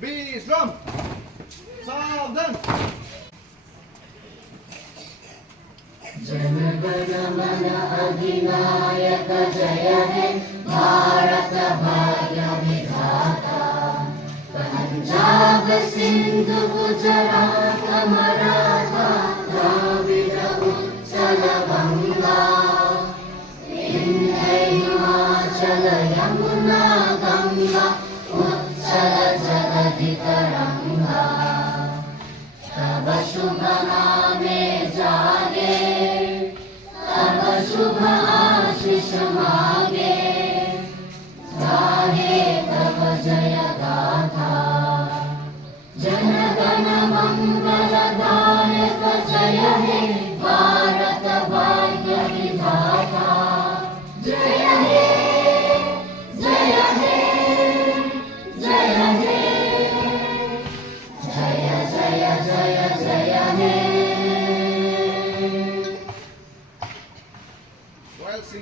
विश्राम सावधान। जनगण मन अधिनायक जय हे भारत भाग्य विधाता। पंजाब सिंधु गुजरात मराठा द्राविड उत्कल गंगा। विंध्य हिमाचल यमुना गंगा उत्कल जगति तरंगा। तब शुभ नामे जागे तब शुभ